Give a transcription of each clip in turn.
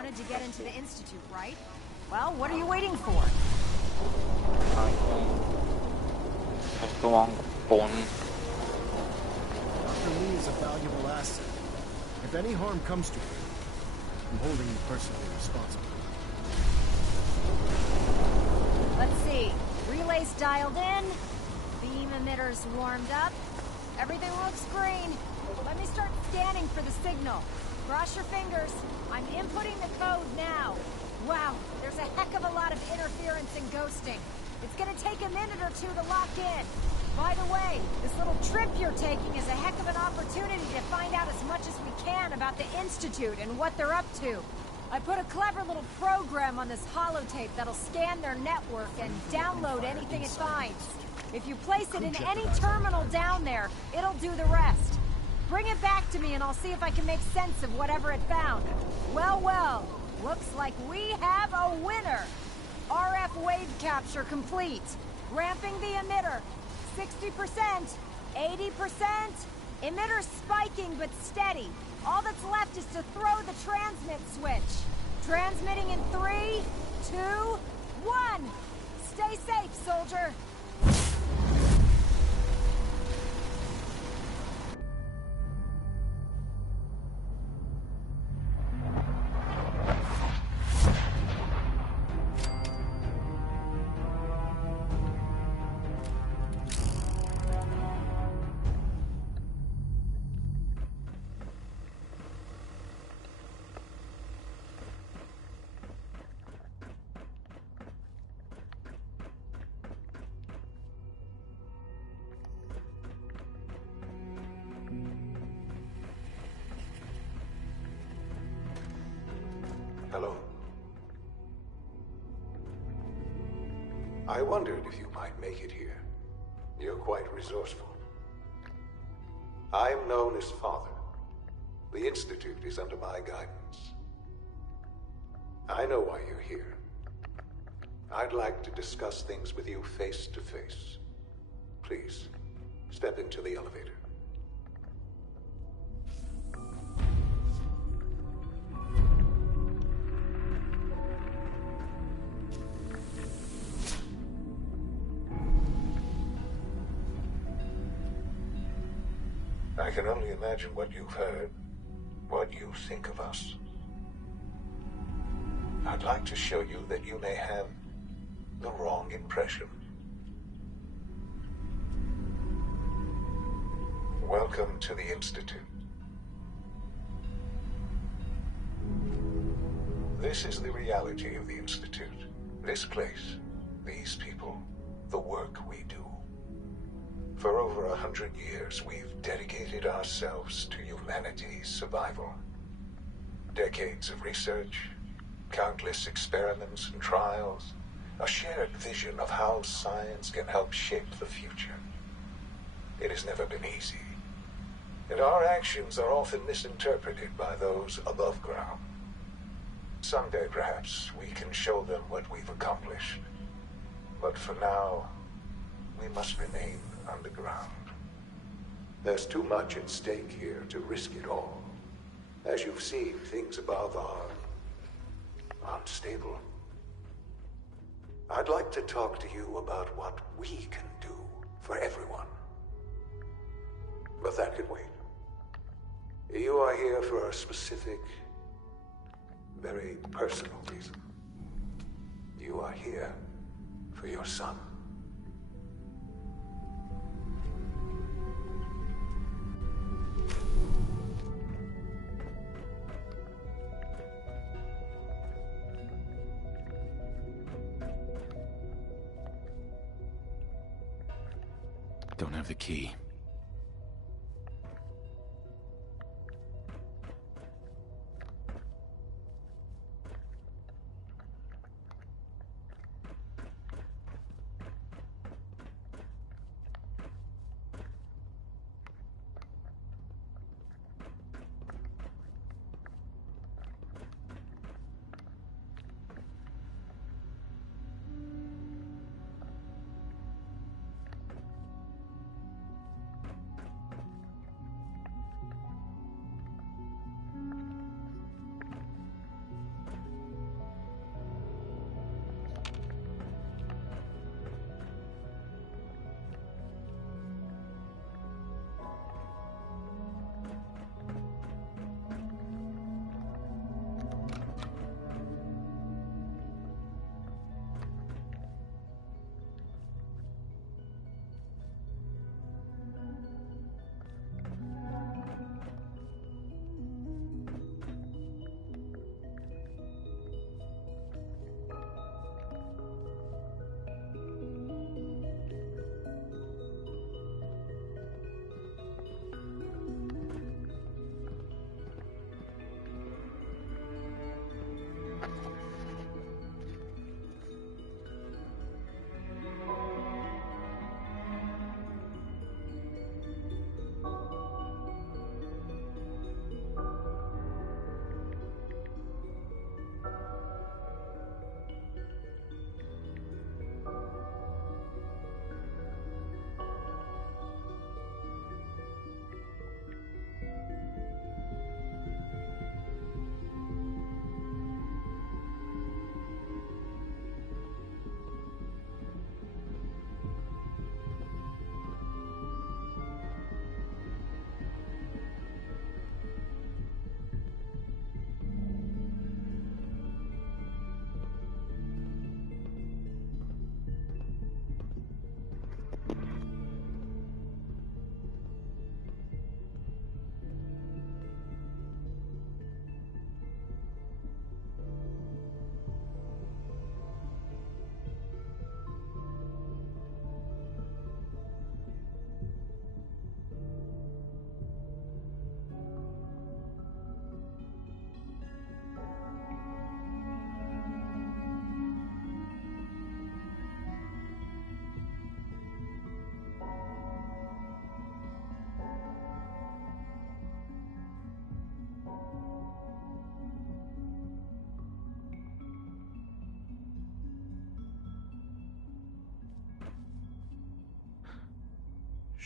wanted to get into the Institute, right? Well, what are you waiting for? กระทรวงกล Dr. Lee is a valuable asset. If any harm comes to him, I'm holding you personally responsible. Let's see. Relays dialed in. Beam emitters warmed up. Everything looks green. Let me start scanning for the signal. Cross your fingers. I'm inputting the code now. Wow, there's a heck of a lot of interference and ghosting. It's gonna take a minute or two to lock in. By the way, this little trip you're taking is a heck of an opportunity to find out as much as we can about the Institute and what they're up to. I put a clever little program on this holotape that'll scan their network and download anything it finds. If you place it in any terminal down there, it'll do the rest. Bring it back to me and I'll see if I can make sense of whatever it found. Well, well, looks like we have a winner. RF wave capture complete. Ramping the emitter. 60%, 80%. Emitter spiking but steady. All that's left is to throw the transmit switch. Transmitting in 3, 2, 1. Stay safe, soldier. Hello. I wondered if you might make it here. You're quite resourceful. I'm known as Father. The Institute is under my guidance. I know why you're here. I'd like to discuss things with you face to face. Please, step into the elevator. I can only imagine what you've heard, what you think of us. I'd like to show you that you may have the wrong impression. Welcome to the Institute. This is the reality of the Institute. This place, these people, the work we do. For over 100 years, we've dedicated ourselves to humanity's survival. Decades of research, countless experiments and trials, a shared vision of how science can help shape the future. It has never been easy, and our actions are often misinterpreted by those above ground. Someday, perhaps, we can show them what we've accomplished. But for now, we must remain underground. There's too much at stake here to risk it all. As you've seen, things above are unstable. I'd like to talk to you about what we can do for everyone. But that can wait. You are here for a specific, very personal reason. You are here for your son. Don't have the key.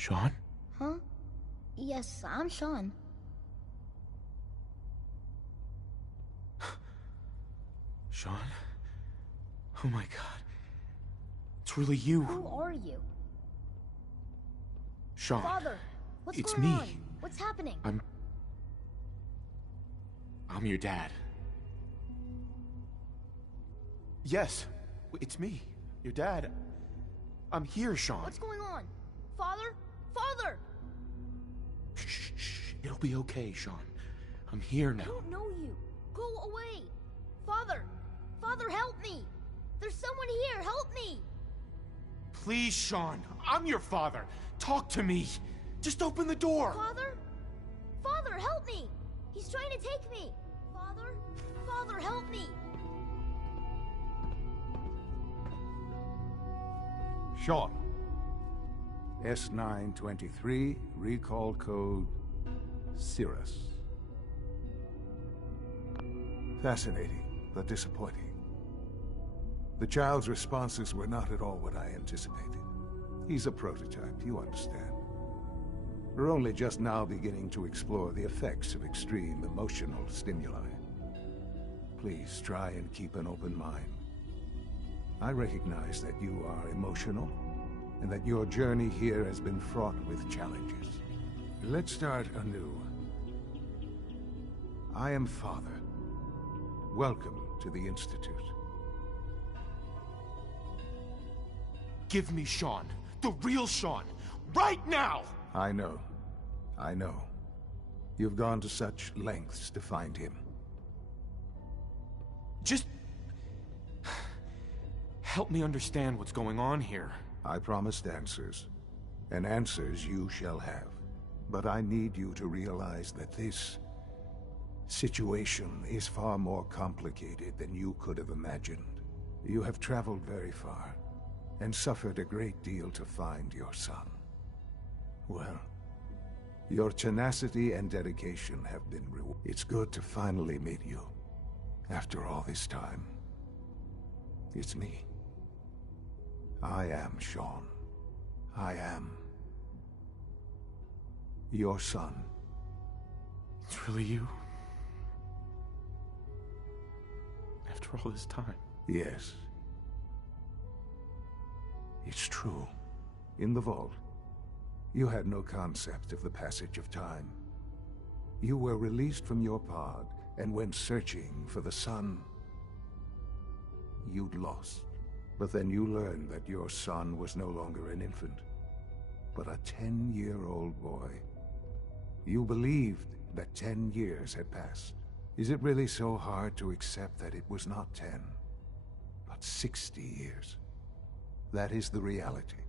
Sean? Huh? Yes, I'm Sean. Sean? Oh my god. It's really you. Who are you? Sean. Father, what's It's going me. on? What's happening? I'm your dad. Yes, it's me. Your dad. I'm here, Sean. What's going on? Father? Father! Shh. It'll be okay, Sean. I'm here I now. don't know you. Go away. Father! Father, help me! There's someone here, help me! Please, Sean. I'm your father. Talk to me. Just open the door. Father? Father, help me! He's trying to take me! Father? Father, help me! Sean. S923, recall code Cirrus. Fascinating, but disappointing. The child's responses were not at all what I anticipated. He's a prototype, you understand. We're only just now beginning to explore the effects of extreme emotional stimuli. Please try and keep an open mind. I recognize that you are emotional, and that your journey here has been fraught with challenges. Let's start anew. I am Father. Welcome to the Institute. Give me Sean. The real Sean. Right now! I know. You've gone to such lengths to find him. Just... help me understand what's going on here. I promised answers, and answers you shall have. But I need you to realize that this situation is far more complicated than you could have imagined. You have traveled very far, and suffered a great deal to find your son. Well, your tenacity and dedication have been rewarded. It's good to finally meet you, after all this time. It's me. I am Sean. I am your son. It's really you? After all this time? Yes. It's true. In the vault, you had no concept of the passage of time. You were released from your pod and went searching for the sun you'd lost. But then you learned that your son was no longer an infant, but a 10-year-old boy. You believed that 10 years had passed. Is it really so hard to accept that it was not 10, but 60 years? That is the reality,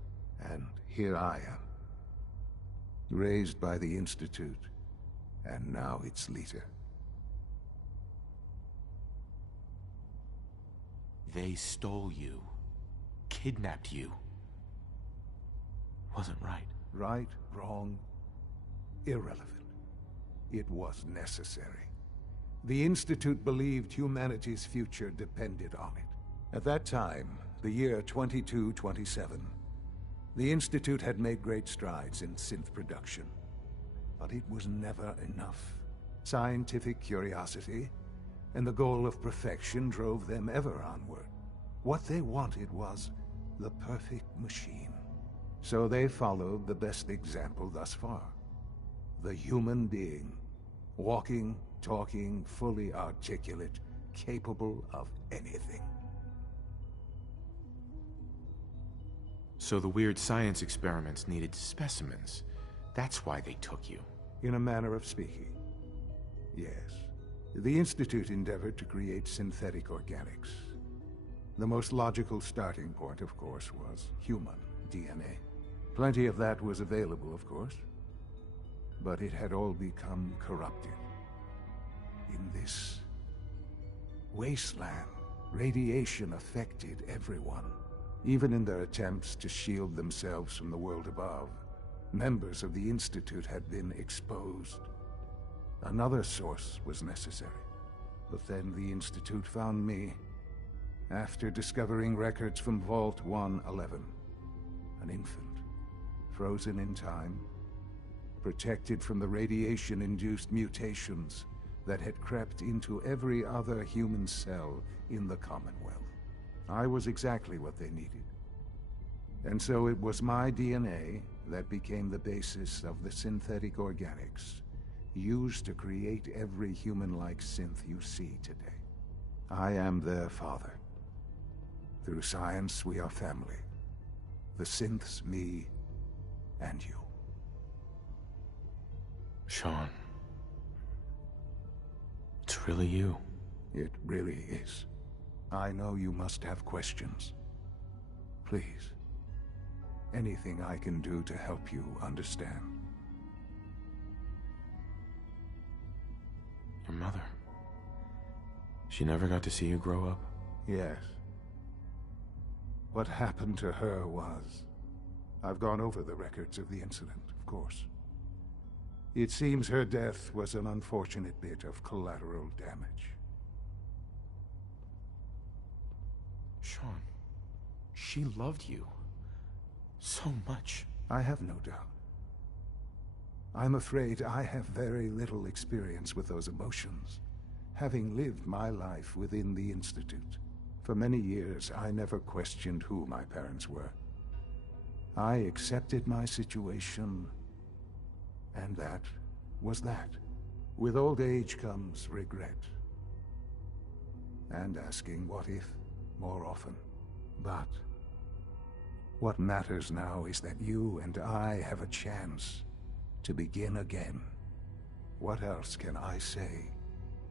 and here I am. Raised by the Institute, and now its leader. They stole you. Kidnapped you. Wasn't right. Right, wrong, irrelevant. It was necessary. The Institute believed humanity's future depended on it. At that time, the year 2227, the Institute had made great strides in synth production. But it was never enough. Scientific curiosity and the goal of perfection drove them ever onward. What they wanted was the perfect machine. So they followed the best example thus far. The human being. Walking, talking, fully articulate, capable of anything. So the weird science experiments needed specimens. That's why they took you. In a manner of speaking. Yes. The Institute endeavored to create synthetic organics. The most logical starting point, of course, was human DNA. Plenty of that was available, of course. But it had all become corrupted. In this wasteland, radiation affected everyone. Even in their attempts to shield themselves from the world above, members of the Institute had been exposed. Another source was necessary. But then the Institute found me, after discovering records from Vault 111. An infant, frozen in time, protected from the radiation-induced mutations that had crept into every other human cell in the Commonwealth. I was exactly what they needed. And so it was my DNA that became the basis of the synthetic organics used to create every human-like synth you see today. I am their father. Through science, we are family. The synths, me, and you. Sean. It's really you. It really is. I know you must have questions. Please. Anything I can do to help you understand. Your mother. She never got to see you grow up? Yes. What happened to her was... I've gone over the records of the incident, of course. It seems her death was an unfortunate bit of collateral damage. Sean, she loved you. So much. I have no doubt. I'm afraid I have very little experience with those emotions, having lived my life within the Institute. For many years, I never questioned who my parents were. I accepted my situation, and that was that. With old age comes regret. And asking what if more often. But what matters now is that you and I have a chance to begin again. What else can I say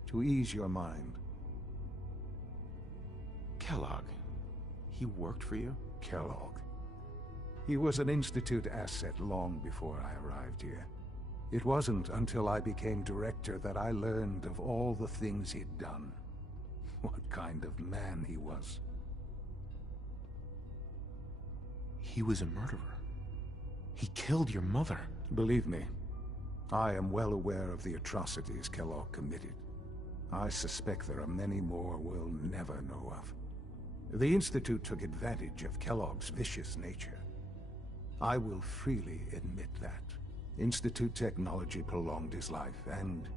to ease your mind? Kellogg. He worked for you? Kellogg. He was an Institute asset long before I arrived here. It wasn't until I became director that I learned of all the things he'd done. What kind of man he was. He was a murderer. He killed your mother. Believe me, I am well aware of the atrocities Kellogg committed. I suspect there are many more we'll never know of. The Institute took advantage of Kellogg's vicious nature. I will freely admit that. Institute technology prolonged his life, and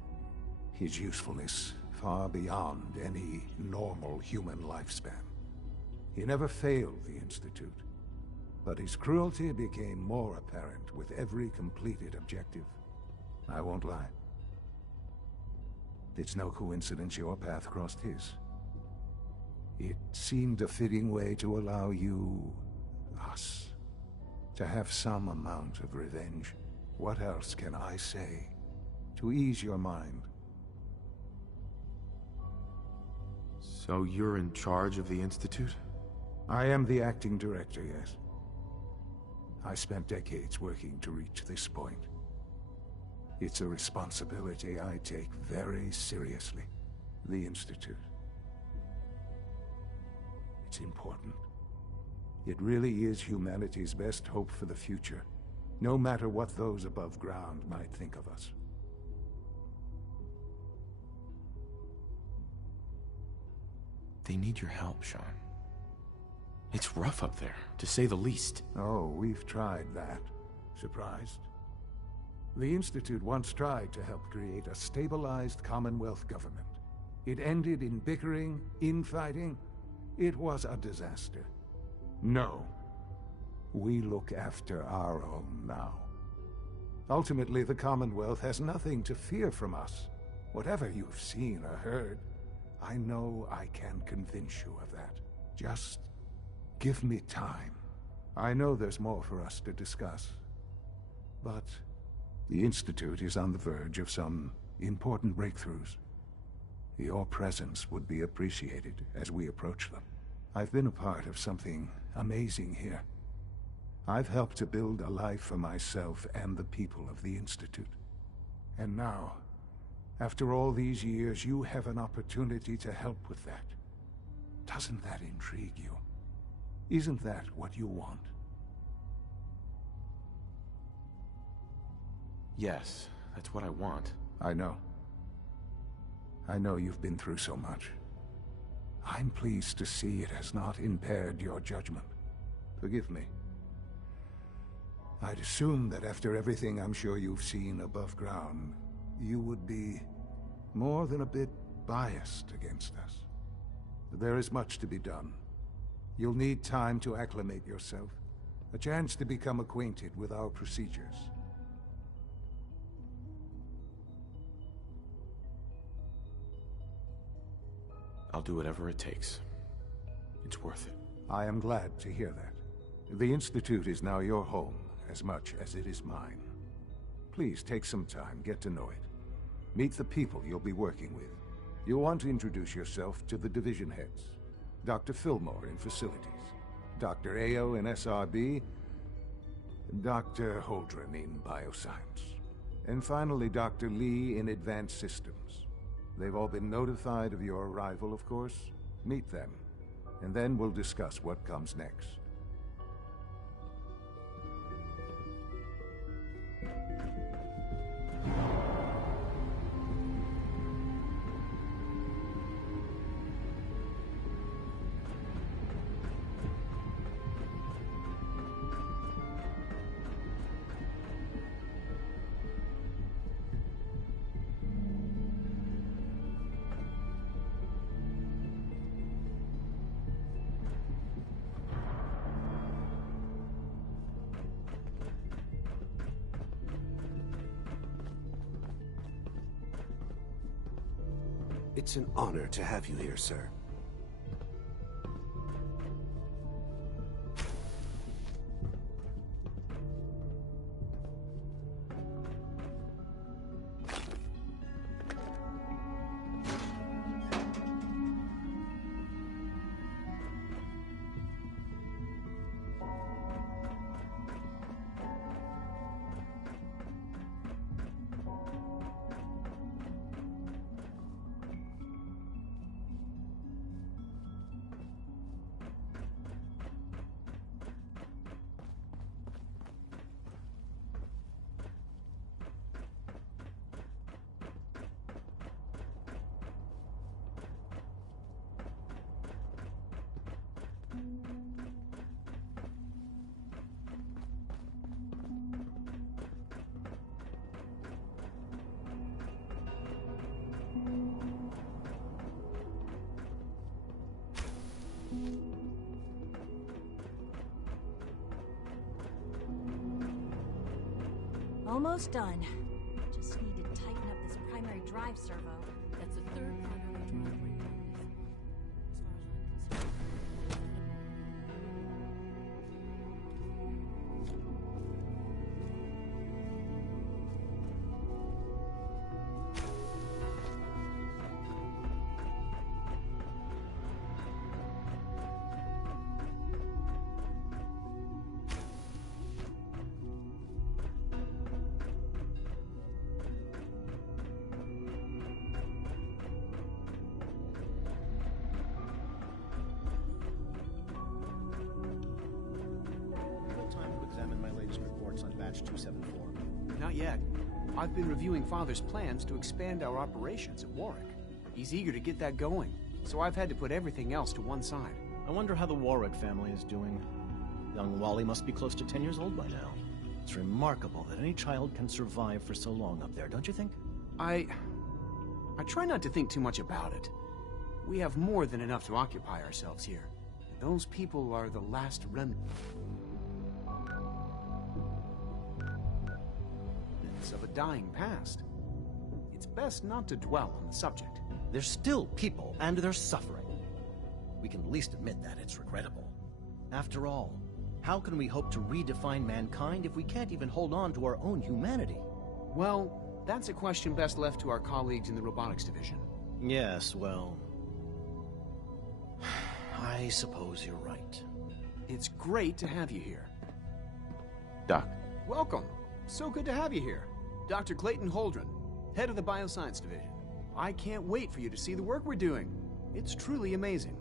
his usefulness far beyond any normal human lifespan. He never failed the Institute, but his cruelty became more apparent with every completed objective. I won't lie. It's no coincidence your path crossed his. It seemed a fitting way to allow you, us, to have some amount of revenge. What else can I say to ease your mind? So you're in charge of the Institute? I am the acting director, yes. I spent decades working to reach this point. It's a responsibility I take very seriously. The Institute. It's important. It really is humanity's best hope for the future, no matter what those above ground might think of us. They need your help, Sean. It's rough up there, to say the least. Oh, we've tried that. Surprised? The Institute once tried to help create a stabilized Commonwealth government. It ended in bickering, infighting. It was a disaster. No. We look after our own now. Ultimately, the Commonwealth has nothing to fear from us. Whatever you've seen or heard, I know I can convince you of that. Just give me time. I know there's more for us to discuss. But the Institute is on the verge of some important breakthroughs. Your presence would be appreciated as we approach them. I've been a part of something amazing here. I've helped to build a life for myself and the people of the Institute. And now, after all these years, you have an opportunity to help with that. Doesn't that intrigue you? Isn't that what you want? Yes, that's what I want. I know. I know you've been through so much. I'm pleased to see it has not impaired your judgment. Forgive me. I'd assume that after everything I'm sure you've seen above ground, you would be more than a bit biased against us. But there is much to be done. You'll need time to acclimate yourself, a chance to become acquainted with our procedures. I'll do whatever it takes. It's worth it. I am glad to hear that. The Institute is now your home as much as it is mine. Please take some time, get to know it. Meet the people you'll be working with. You'll want to introduce yourself to the division heads. Dr. Fillmore in Facilities, Dr. Ayo in SRB, Dr. Holdren in Bioscience, and finally Dr. Lee in Advanced Systems. They've all been notified of your arrival, of course. Meet them, and then we'll discuss what comes next. It's an honor to have you here, sir. Almost done. Just need to tighten up this primary drive servo. That's the third primary drive breakdown as far as I'm concerned. On batch 274. Not yet. I've been reviewing Father's plans to expand our operations at Warwick. He's eager to get that going, so I've had to put everything else to one side. I wonder how the Warwick family is doing. Young Wally must be close to 10 years old by now. It's remarkable that any child can survive for so long up there, don't you think? I try not to think too much about it. We have more than enough to occupy ourselves here. Those people are the last remnants of a dying past. It's best not to dwell on the subject. They're still people, and they're suffering. We can at least admit that it's regrettable. After all, how can we hope to redefine mankind if we can't even hold on to our own humanity? Well, that's a question best left to our colleagues in the robotics division. Yes, well... I suppose you're right. It's great to have you here. Doc. Welcome. So good to have you here. Dr. Clayton Holdren, head of the Bioscience Division. I can't wait for you to see the work we're doing. It's truly amazing.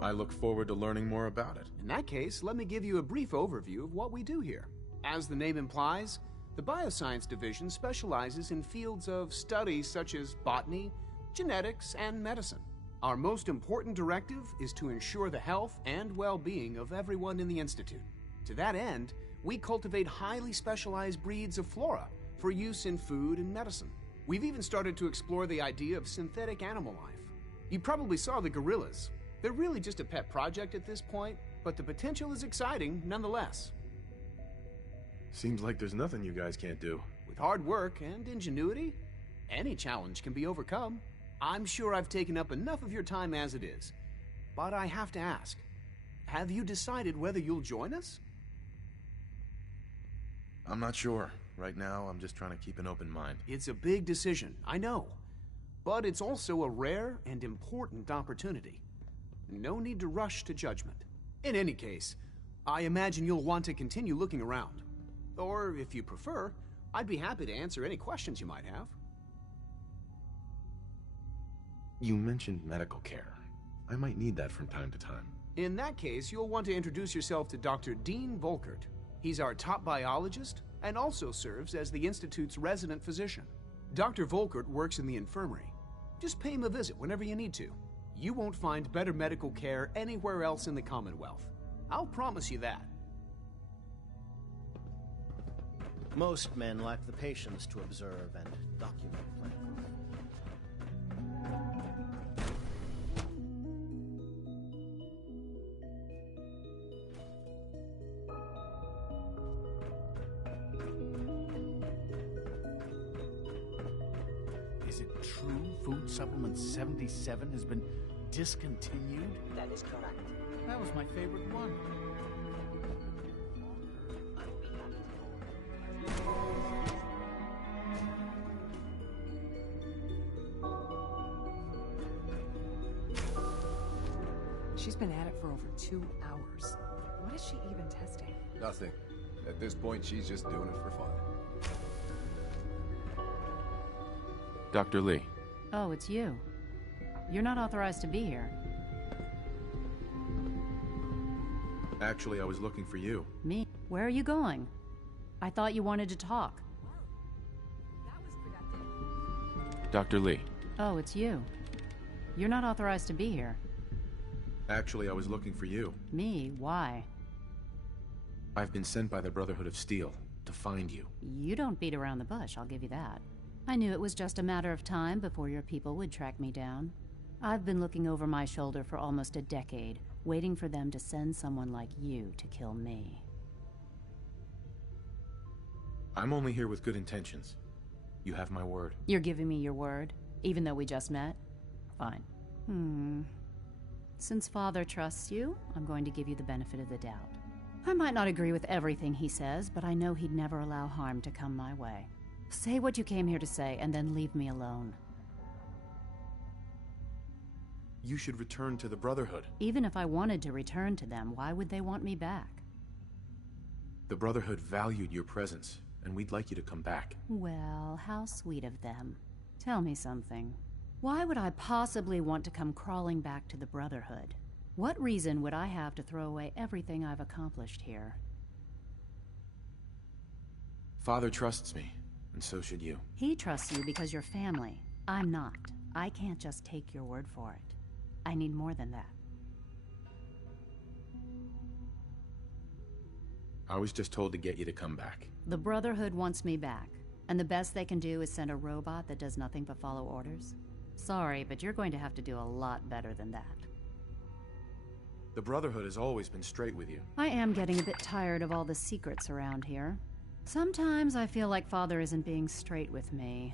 I look forward to learning more about it. In that case, let me give you a brief overview of what we do here. As the name implies, the Bioscience Division specializes in fields of study such as botany, genetics, and medicine. Our most important directive is to ensure the health and well-being of everyone in the Institute. To that end, We cultivate highly specialized breeds of flora for use in food and medicine. We've even started to explore the idea of synthetic animal life. You probably saw the gorillas. They're really just a pet project at this point, but the potential is exciting nonetheless. Seems like there's nothing you guys can't do. With hard work and ingenuity, any challenge can be overcome. I'm sure I've taken up enough of your time as it is, but I have to ask, have you decided whether you'll join us? I'm not sure. Right now, I'm just trying to keep an open mind. It's a big decision, I know, but it's also a rare and important opportunity. No need to rush to judgment. In any case, I imagine you'll want to continue looking around. Or, if you prefer, I'd be happy to answer any questions you might have. You mentioned medical care. I might need that from time to time. In that case, you'll want to introduce yourself to Dr. Dean Volkert. He's our top biologist and also serves as the Institute's resident physician. Dr. Volkert works in the infirmary. Just pay him a visit whenever you need to. You won't find better medical care anywhere else in the Commonwealth. I'll promise you that. Most men lack the patience to observe and document plans. Is it true Food Supplement 77 has been discontinued? That is correct. That was my favorite one. She's been at it for over 2 hours. What is she even testing? Nothing. At this point, she's just doing it for fun. Dr. Lee. Oh, it's you. You're not authorized to be here. Actually, I was looking for you. Me? Where are you going? I thought you wanted to talk. Dr. Lee. Oh, it's you. You're not authorized to be here. Actually, I was looking for you. Me? Why? I've been sent by the Brotherhood of Steel to find you. You don't beat around the bush, I'll give you that. I knew it was just a matter of time before your people would track me down. I've been looking over my shoulder for almost a decade, waiting for them to send someone like you to kill me. I'm only here with good intentions. You have my word. You're giving me your word, even though we just met? Fine. Since Father trusts you, I'm going to give you the benefit of the doubt. I might not agree with everything he says, but I know he'd never allow harm to come my way. Say what you came here to say, and then leave me alone. You should return to the Brotherhood. Even if I wanted to return to them, why would they want me back? The Brotherhood valued your presence, and we'd like you to come back. Well, how sweet of them. Tell me something. Why would I possibly want to come crawling back to the Brotherhood? What reason would I have to throw away everything I've accomplished here? Father trusts me, and so should you. He trusts you because you're family. I'm not. I can't just take your word for it. I need more than that. I was just told to get you to come back. The Brotherhood wants me back, and the best they can do is send a robot that does nothing but follow orders? Sorry, but you're going to have to do a lot better than that. The Brotherhood has always been straight with you. I am getting a bit tired of all the secrets around here. Sometimes I feel like Father isn't being straight with me.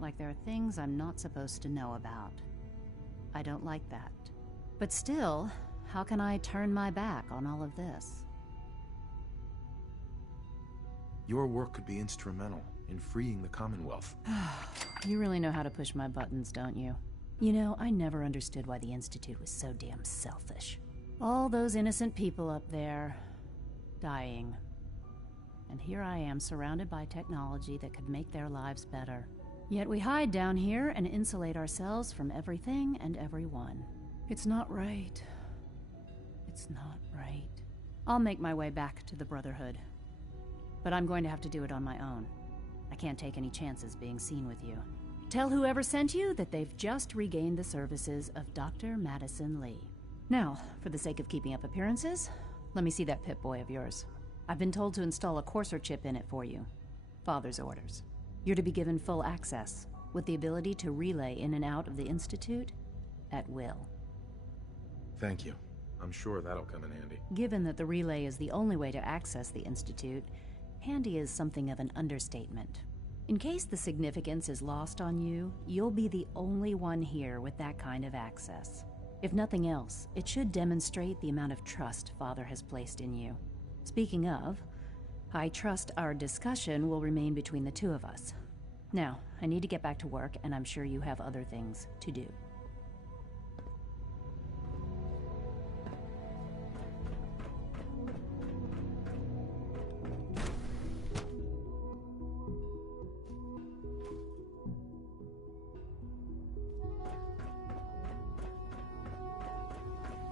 Like there are things I'm not supposed to know about. I don't like that. But still, how can I turn my back on all of this? Your work could be instrumental in freeing the Commonwealth. You really know how to push my buttons, don't you? You know, I never understood why the Institute was so damn selfish. All those innocent people up there, dying. And here I am, surrounded by technology that could make their lives better. Yet we hide down here and insulate ourselves from everything and everyone. It's not right. It's not right. I'll make my way back to the Brotherhood. But I'm going to have to do it on my own. I can't take any chances being seen with you. Tell whoever sent you that they've just regained the services of Dr. Madison Lee. Now, for the sake of keeping up appearances, let me see that Pip-Boy of yours. I've been told to install a Courser chip in it for you. Father's orders. You're to be given full access, with the ability to relay in and out of the Institute at will. Thank you. I'm sure that'll come in handy. Given that the relay is the only way to access the Institute, handy is something of an understatement. In case the significance is lost on you, you'll be the only one here with that kind of access. If nothing else, it should demonstrate the amount of trust Father has placed in you. Speaking of, I trust our discussion will remain between the two of us. Now, I need to get back to work, and I'm sure you have other things to do.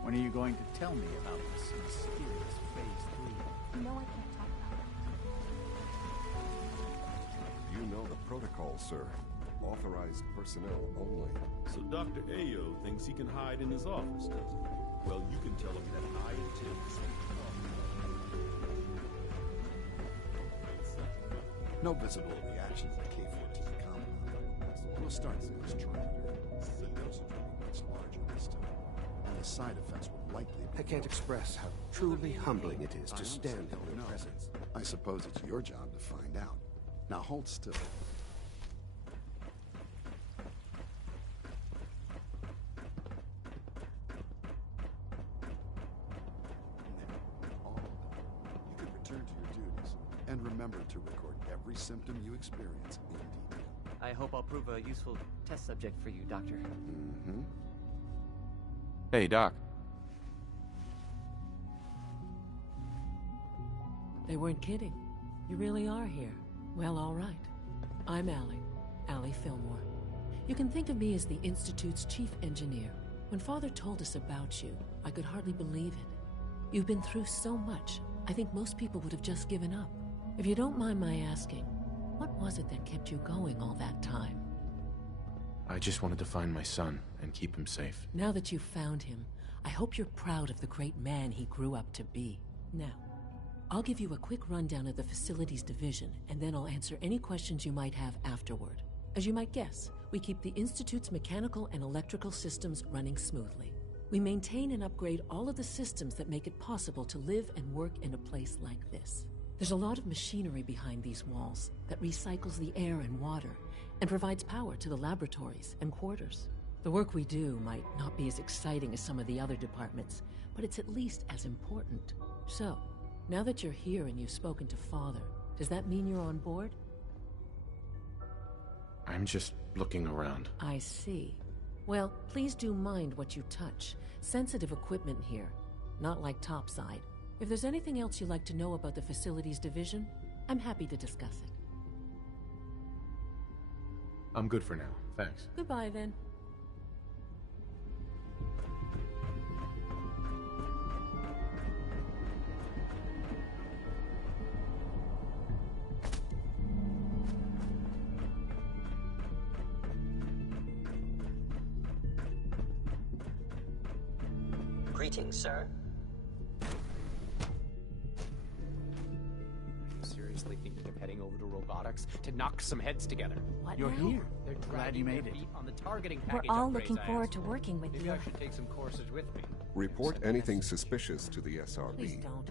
When are you going to tell me about this mysterious Phase 3? No, I can't talk about it. You know the protocol, sir. Authorized personnel only. So Dr. Ayo thinks he can hide in his office, does he? Well, you can tell him that I intend to speak to him. No visible reactions at K-14 compound. We'll start this trial. The dosage will be much larger this time, and the side effects will likely be... I can't express how truly humbling it is to stand in your presence. I suppose it's your job to find out. Now hold still. You can return to your duties, and remember to record every symptom you experience in detail. I hope I'll prove a useful test subject for you, Doctor. Mm-hmm. Hey, Doc. They weren't kidding. You really are here. Well, all right. I'm Allie Fillmore. You can think of me as the Institute's chief engineer. When Father told us about you, I could hardly believe it. You've been through so much, I think most people would have just given up. If you don't mind my asking, what was it that kept you going all that time? I just wanted to find my son and keep him safe. Now that you've found him, I hope you're proud of the great man he grew up to be. Now, I'll give you a quick rundown of the Facilities Division, and then I'll answer any questions you might have afterward. As you might guess, we keep the Institute's mechanical and electrical systems running smoothly. We maintain and upgrade all of the systems that make it possible to live and work in a place like this. There's a lot of machinery behind these walls that recycles the air and water and provides power to the laboratories and quarters. The work we do might not be as exciting as some of the other departments, but it's at least as important. So, now that you're here and you've spoken to Father, does that mean you're on board? I'm just looking around. I see. Well, please do mind what you touch. Sensitive equipment here, not like topside. If there's anything else you'd like to know about the Facilities Division, I'm happy to discuss it. I'm good for now, thanks. Goodbye, then. Greetings, sir. Seriously thinking of heading over to robotics to knock some heads together? What You're now? here. They're Glad you made it. on the targeting We're package all upgrades looking I forward asked to for. working with Maybe you. I should take some courses with me. Report anything suspicious to the SRB. Please don't.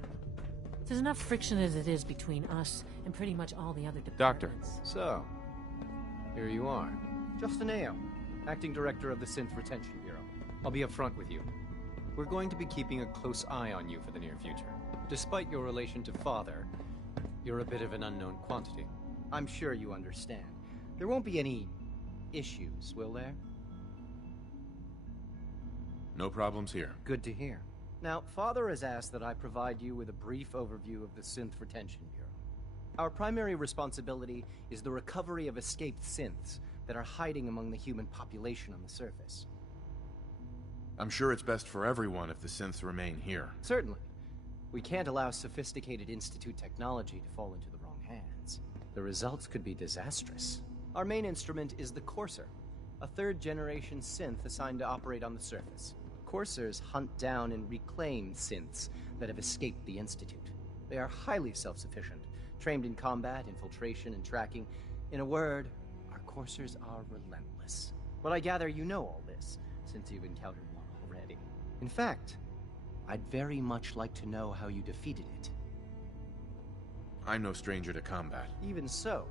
There's enough friction as it is between us and pretty much all the other Doctor. departments. So, here you are. Justin Ayo, Acting Director of the Synth Retention Bureau. I'll be upfront with you. We're going to be keeping a close eye on you for the near future. Despite your relation to Father, you're a bit of an unknown quantity. I'm sure you understand. There won't be any issues, will there? No problems here. Good to hear. Now, Father has asked that I provide you with a brief overview of the Synth Retention Bureau. Our primary responsibility is the recovery of escaped synths that are hiding among the human population on the surface. I'm sure it's best for everyone if the synths remain here. Certainly. We can't allow sophisticated Institute technology to fall into the wrong hands. The results could be disastrous. Our main instrument is the Courser, a third-generation synth assigned to operate on the surface. Coursers hunt down and reclaim synths that have escaped the Institute. They are highly self-sufficient, trained in combat, infiltration, and tracking. In a word, our coursers are relentless. But I gather you know all this, since you've encountered one already. In fact, I'd very much like to know how you defeated it. I'm no stranger to combat. Even so,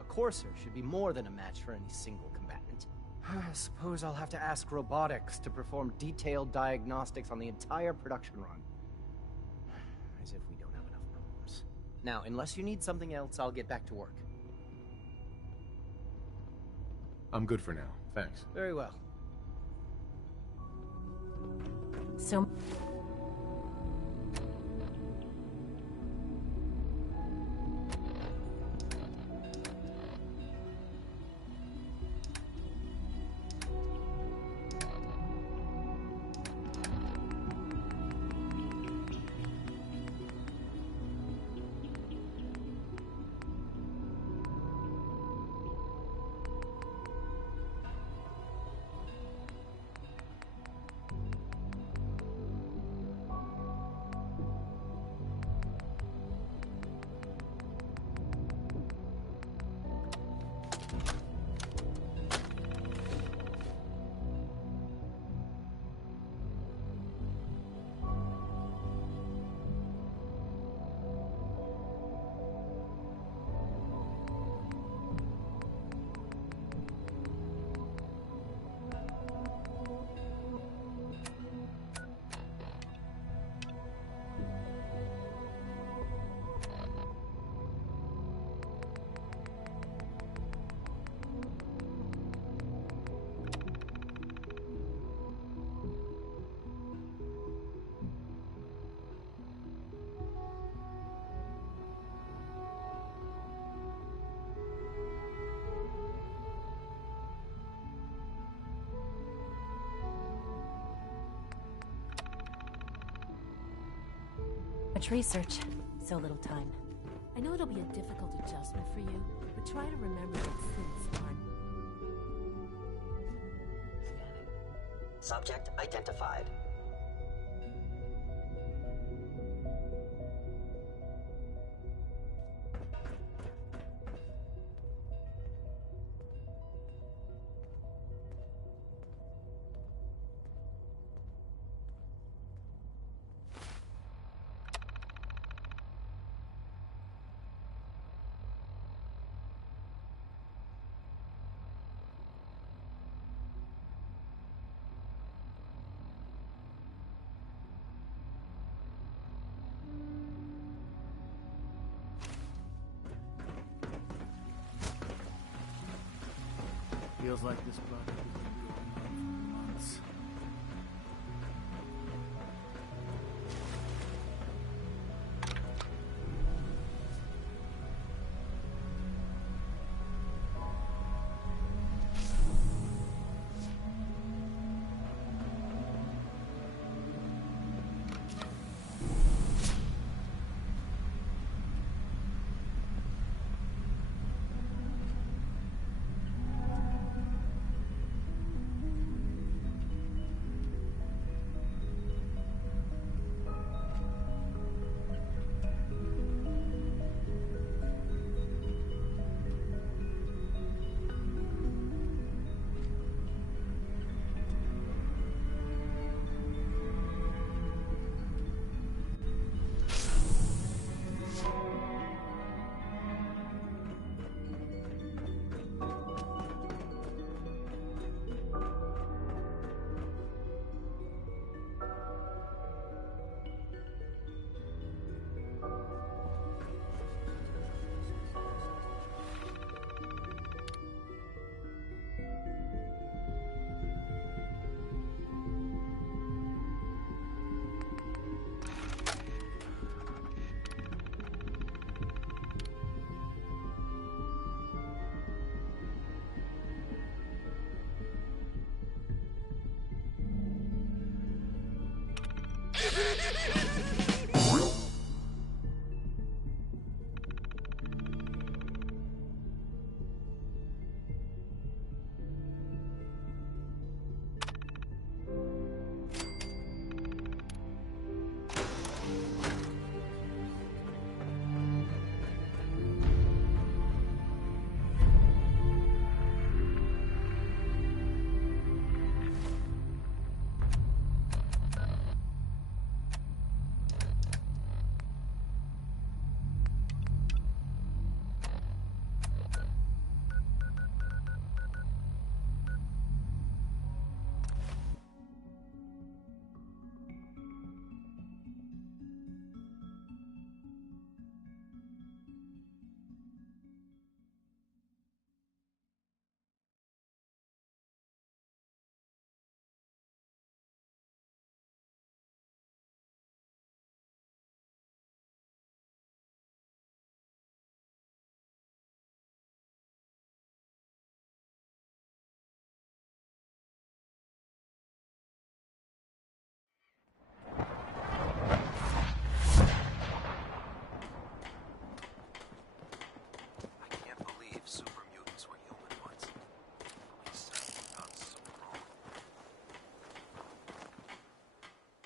a courser should be more than a match for any single combatant. I suppose I'll have to ask robotics to perform detailed diagnostics on the entire production run. As if we don't have enough problems. Now, unless you need something else, I'll get back to work. I'm good for now, thanks. Very well. So... Much research, so little time. I know it'll be a difficult adjustment for you, but try to remember that things aren't. Subject identified. Feels like this project has been going on for months.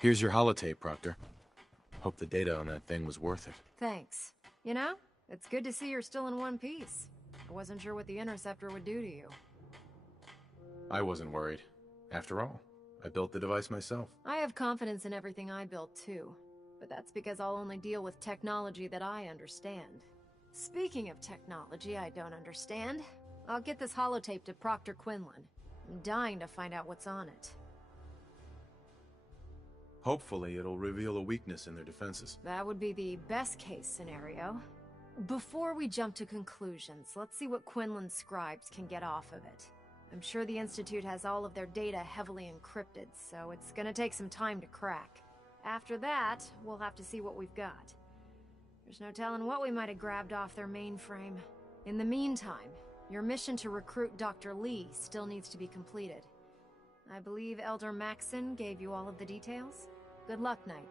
Here's your holotape, Proctor. Hope the data on that thing was worth it. Thanks. You know, it's good to see you're still in one piece. I wasn't sure what the Interceptor would do to you. I wasn't worried. After all, I built the device myself. I have confidence in everything I built too, but that's because I'll only deal with technology that I understand. Speaking of technology I don't understand, I'll get this holotape to Proctor Quinlan. I'm dying to find out what's on it. Hopefully it'll reveal a weakness in their defenses. That would be the best case scenario. Before we jump to conclusions, let's see what Quinlan's scribes can get off of it. I'm sure the Institute has all of their data heavily encrypted, so it's gonna take some time to crack. After that, we'll have to see what we've got. There's no telling what we might have grabbed off their mainframe. In the meantime, your mission to recruit Dr. Lee still needs to be completed. I believe Elder Maxson gave you all of the details. Good luck, Knight.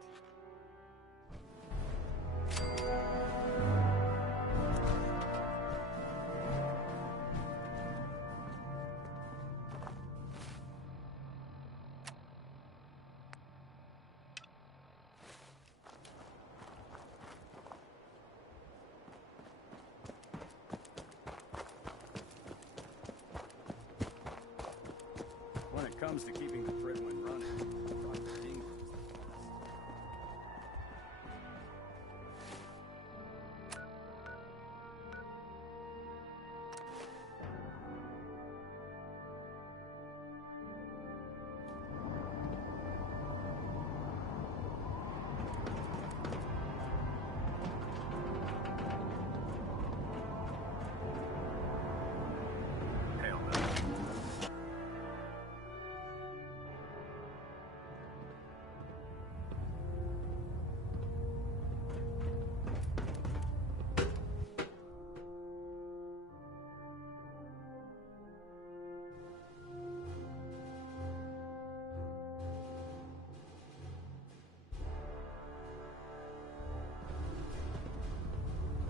When it comes to keeping the Fridwin running, Dr. Ingram is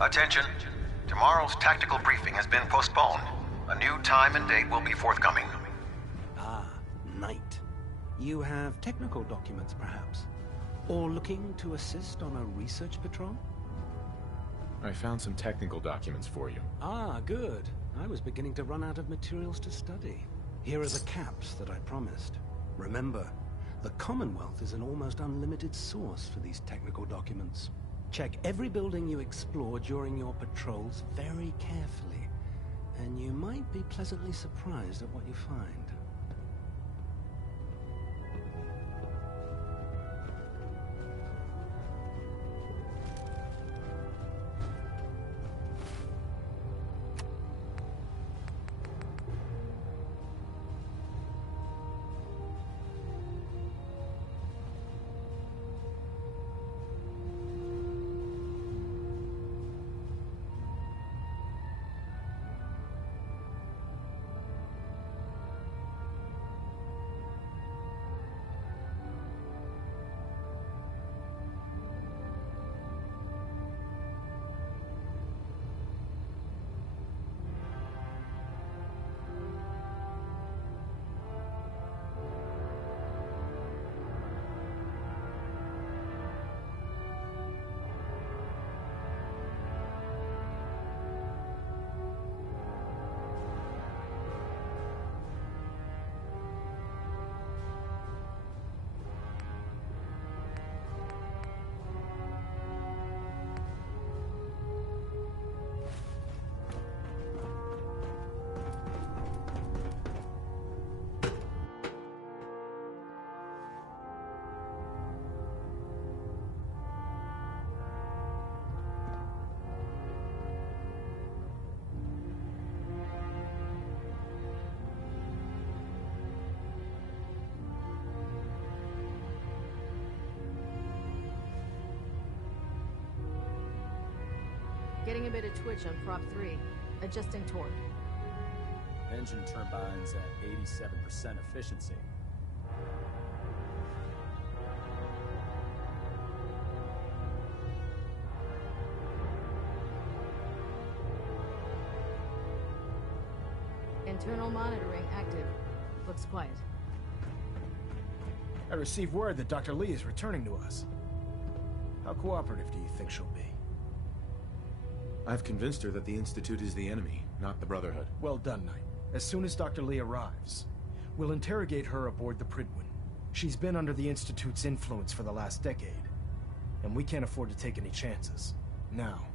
Attention. Tomorrow's tactical briefing has been postponed. A new time and date will be forthcoming. Ah, Knight. You have technical documents, perhaps? Or looking to assist on a research patrol? I found some technical documents for you. Ah, good. I was beginning to run out of materials to study. Here are the caps that I promised. Remember, the Commonwealth is an almost unlimited source for these technical documents. Check every building you explore during your patrols very carefully, and you might be pleasantly surprised at what you find. Getting a bit of twitch on prop 3. Adjusting torque. engine turbines at 87% efficiency. Internal monitoring active. Looks quiet. I received word that Dr. Lee is returning to us. How cooperative do you think she'll be? I've convinced her that the Institute is the enemy, not the Brotherhood. Well done, Knight. As soon as Dr. Lee arrives, we'll interrogate her aboard the Prydwen. She's been under the Institute's influence for the last decade, and we can't afford to take any chances. Now,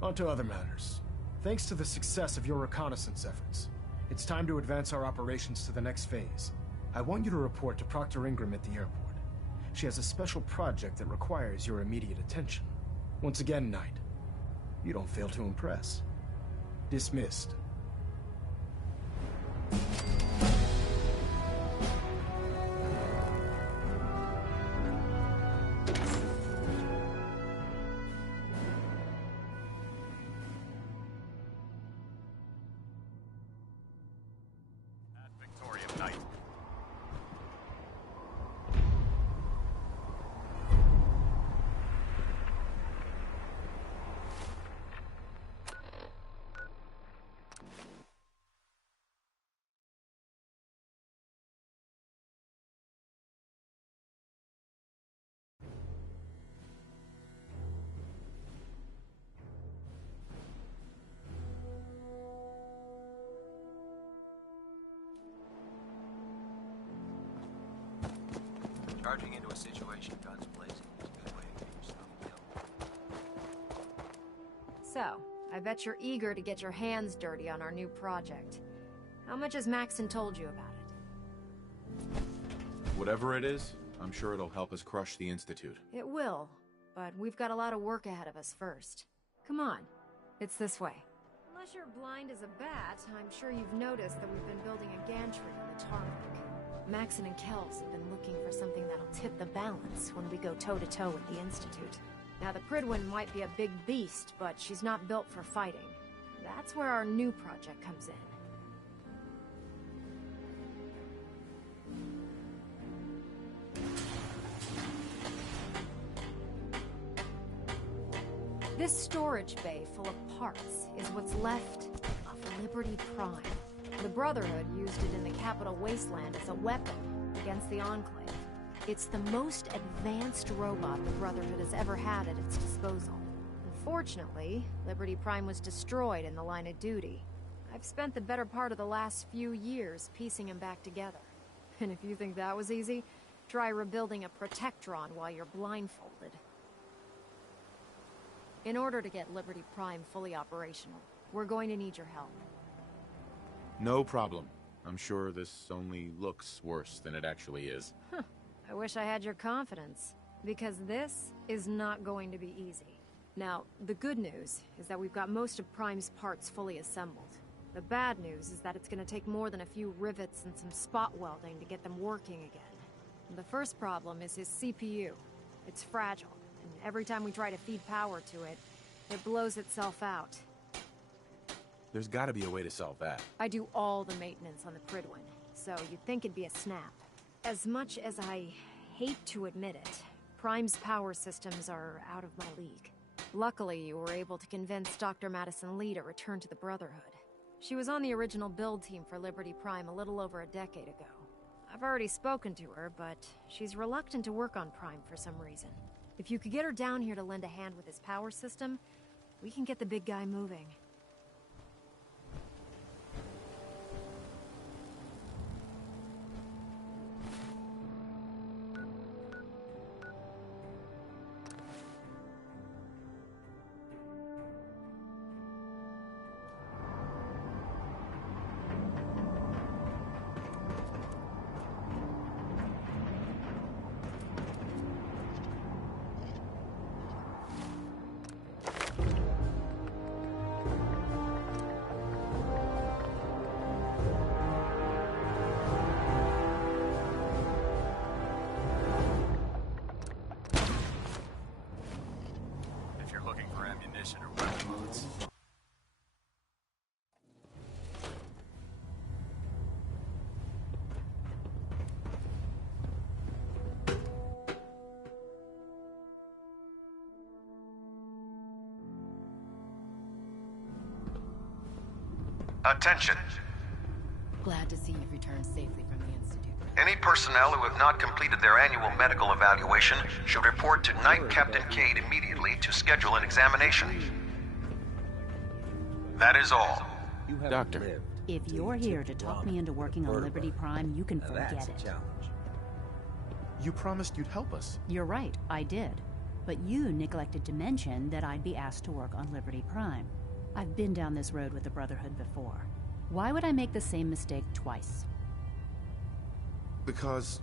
on to other matters. Thanks to the success of your reconnaissance efforts, it's time to advance our operations to the next phase. I want you to report to Proctor Ingram at the airport. She has a special project that requires your immediate attention. Once again, Knight, you don't fail to impress. Dismissed. Victoria Knight. Charging into a situation, guns blazing, is a good way to get yourself killed. So, I bet you're eager to get your hands dirty on our new project. How much has Maxon told you about it? Whatever it is, I'm sure it'll help us crush the Institute. It will, but we've got a lot of work ahead of us first. Come on, it's this way. Unless you're blind as a bat, I'm sure you've noticed that we've been building a gantry on the tarmac. Maxon and Kells have been looking for something that'll tip the balance when we go toe-to-toe with the Institute. Now, the Prydwen might be a big beast, but she's not built for fighting. That's where our new project comes in. This storage bay full of parts is what's left of Liberty Prime. The Brotherhood used it in the Capital Wasteland as a weapon against the Enclave. It's the most advanced robot the Brotherhood has ever had at its disposal. Unfortunately, Liberty Prime was destroyed in the line of duty. I've spent the better part of the last few years piecing him back together. And if you think that was easy, try rebuilding a Protectron while you're blindfolded. In order to get Liberty Prime fully operational, we're going to need your help. No problem. I'm sure this only looks worse than it actually is. Huh. I wish I had your confidence, because this is not going to be easy. Now, the good news is that we've got most of Prime's parts fully assembled. The bad news is that it's going to take more than a few rivets and some spot welding to get them working again. The first problem is his CPU. It's fragile, and every time we try to feed power to it, it blows itself out. There's gotta be a way to solve that. I do all the maintenance on the Prydwen, so you'd think it'd be a snap. As much as I hate to admit it, Prime's power systems are out of my league. Luckily, you were able to convince Dr. Madison Lee to return to the Brotherhood. She was on the original build team for Liberty Prime a little over a decade ago. I've already spoken to her, but she's reluctant to work on Prime for some reason. If you could get her down here to lend a hand with his power system, we can get the big guy moving. Attention. Glad to see you've returned safely from the Institute, Any personnel who have not completed their annual medical evaluation should report to Night Captain Cade immediately to schedule an examination. That is all. Doctor. If you're here to talk me into working on Liberty Prime, you can forget it. You promised you'd help us. You're right, I did. But you neglected to mention that I'd be asked to work on Liberty Prime. I've been down this road with the Brotherhood before. Why would I make the same mistake twice? Because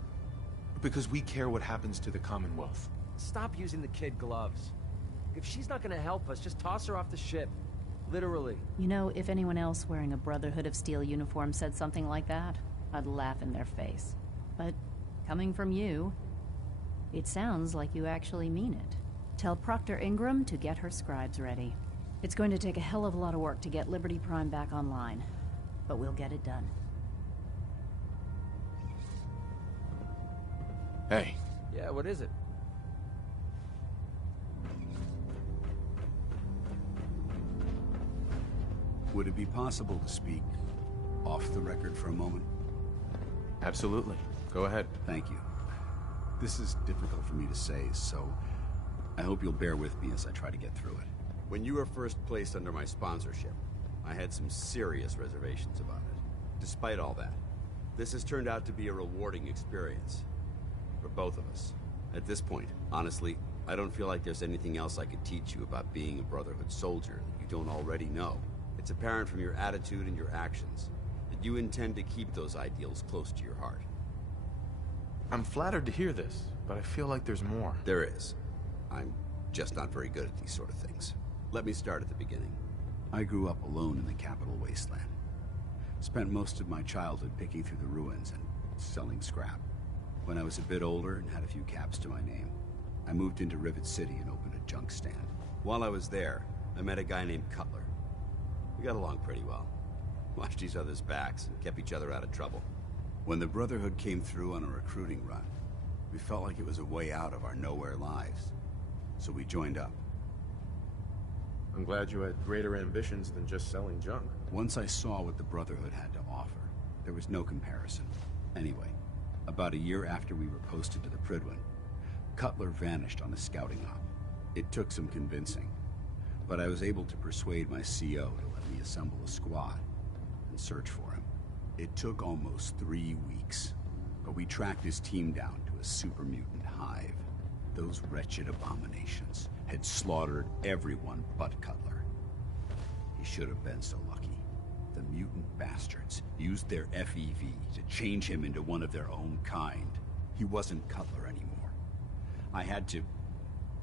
we care what happens to the Commonwealth. Stop using the kid gloves. If she's not gonna help us, just toss her off the ship. Literally. You know, if anyone else wearing a Brotherhood of Steel uniform said something like that, I'd laugh in their face. But coming from you, it sounds like you actually mean it. Tell Proctor Ingram to get her scribes ready. It's going to take a hell of a lot of work to get Liberty Prime back online, but we'll get it done. Hey. Yeah, what is it? Would it be possible to speak off the record for a moment? Absolutely. Go ahead. Thank you. This is difficult for me to say, so I hope you'll bear with me as I try to get through it. When you were first placed under my sponsorship, I had some serious reservations about it. Despite all that, this has turned out to be a rewarding experience. For both of us. At this point, honestly, I don't feel like there's anything else I could teach you about being a Brotherhood soldier that you don't already know. It's apparent from your attitude and your actions that you intend to keep those ideals close to your heart. I'm flattered to hear this, but I feel like there's more. There is. I'm just not very good at these sort of things. Let me start at the beginning. I grew up alone in the capital wasteland. Spent most of my childhood picking through the ruins and selling scrap. When I was a bit older and had a few caps to my name, I moved into Rivet City and opened a junk stand. While I was there, I met a guy named Cutler. We got along pretty well. Watched each other's backs and kept each other out of trouble. When the Brotherhood came through on a recruiting run, we felt like it was a way out of our nowhere lives. So we joined up. I'm glad you had greater ambitions than just selling junk. Once I saw what the Brotherhood had to offer, there was no comparison. Anyway, about a year after we were posted to the Prydwen, Cutler vanished on a scouting op. It took some convincing, but I was able to persuade my CO to let me assemble a squad and search for him. It took almost 3 weeks, but we tracked his team down to a super mutant hive. Those wretched abominations had slaughtered everyone but Cutler. He should have been so lucky. The mutant bastards used their FEV to change him into one of their own kind. He wasn't Cutler anymore. I had to...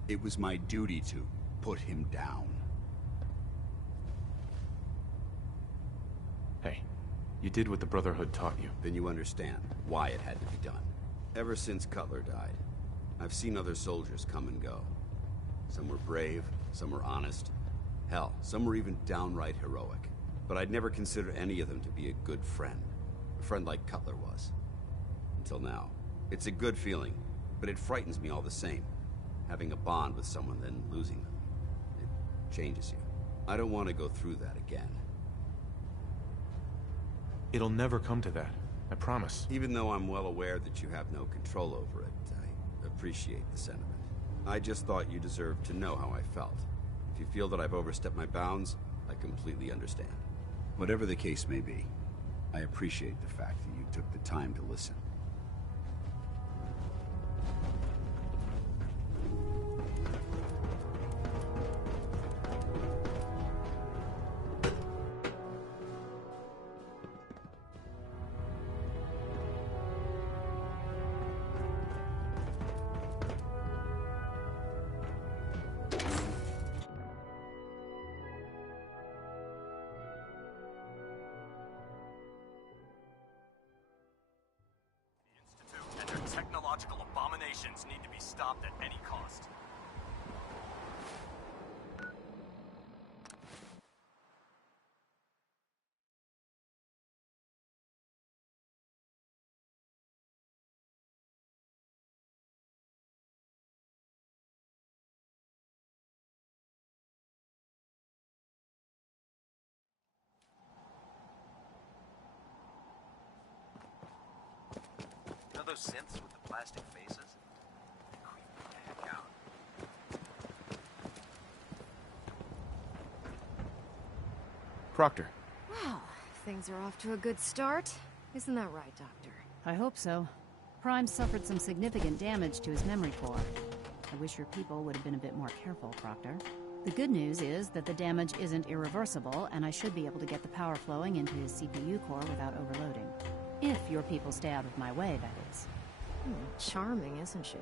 It was my duty to put him down. Hey, you did what the Brotherhood taught you. Then you understand why it had to be done. Ever since Cutler died, I've seen other soldiers come and go. Some were brave, some were honest. Hell, some were even downright heroic. But I'd never considered any of them to be a good friend. A friend like Cutler was. Until now. It's a good feeling, but it frightens me all the same. Having a bond with someone, then losing them. It changes you. I don't want to go through that again. It'll never come to that. I promise. Even though I'm well aware that you have no control over it, I appreciate the sentiment. I just thought you deserved to know how I felt. If you feel that I've overstepped my bounds, I completely understand. Whatever the case may be, I appreciate the fact that you took the time to listen. Technological abominations need to be stopped at any cost. those synths with the plastic faces? They creep me the heck out. Proctor. Well, things are off to a good start. Isn't that right, Doctor? I hope so. Prime suffered some significant damage to his memory core. I wish your people would have been a bit more careful, Proctor. The good news is that the damage isn't irreversible, and I should be able to get the power flowing into his CPU core without overloading. If your people stay out of my way, that is. Charming, isn't she?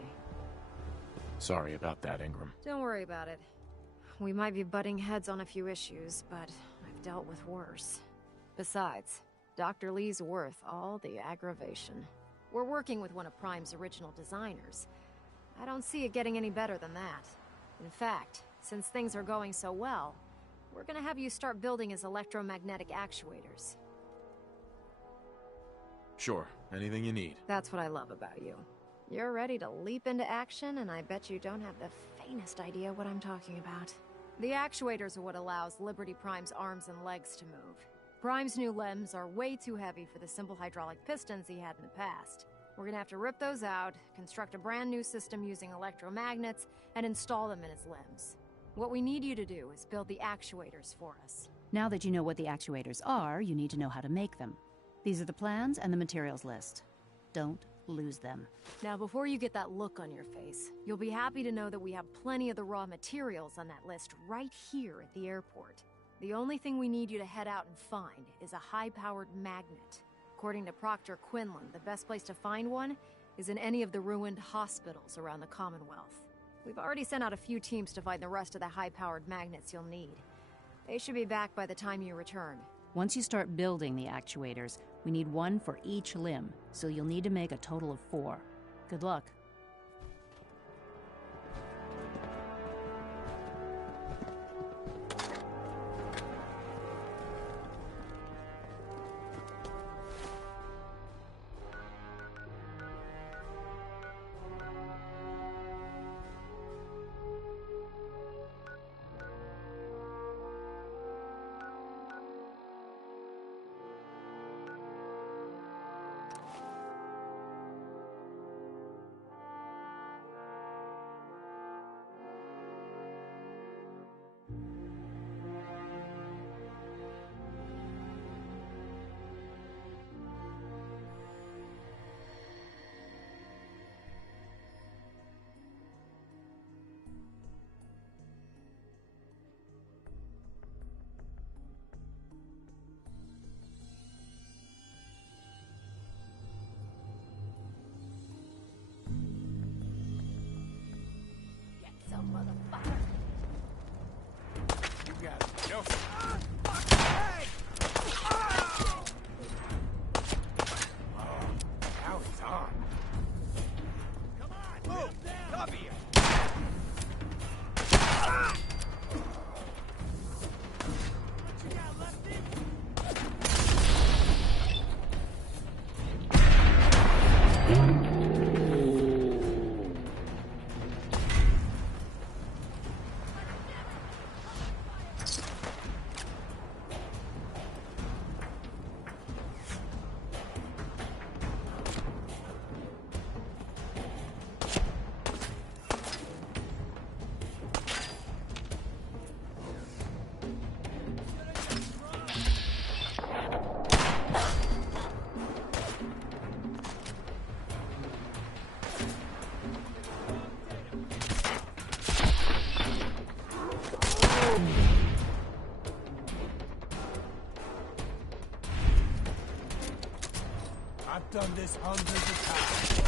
Sorry about that, Ingram. Don't worry about it. We might be butting heads on a few issues, but I've dealt with worse. Besides, Dr. Lee's worth all the aggravation. We're working with one of Prime's original designers. I don't see it getting any better than that. In fact, since things are going so well, we're gonna have you start building his electromagnetic actuators. Sure, anything you need. That's what I love about you. You're ready to leap into action, and I bet you don't have the faintest idea what I'm talking about. The actuators are what allows Liberty Prime's arms and legs to move. Prime's new limbs are way too heavy for the simple hydraulic pistons he had in the past. We're gonna have to rip those out, construct a brand new system using electromagnets, and install them in his limbs. What we need you to do is build the actuators for us. Now that you know what the actuators are, you need to know how to make them. These are the plans and the materials list. Don't lose them. Now, before you get that look on your face, you'll be happy to know that we have plenty of the raw materials on that list right here at the airport. The only thing we need you to head out and find is a high-powered magnet. According to Proctor Quinlan, the best place to find one is in any of the ruined hospitals around the Commonwealth. We've already sent out a few teams to find the rest of the high-powered magnets you'll need. They should be back by the time you return. Once you start building the actuators, we need one for each limb, so you'll need to make a total of 4. Good luck. Motherfucker. You got it. Go. Hey! Now he's on. Come on, move! Cover you! What you got, Lefty? I've done this hundreds of times.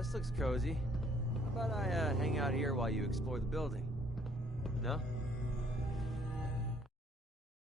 this looks cozy. How about I hang out here while you explore the building? No?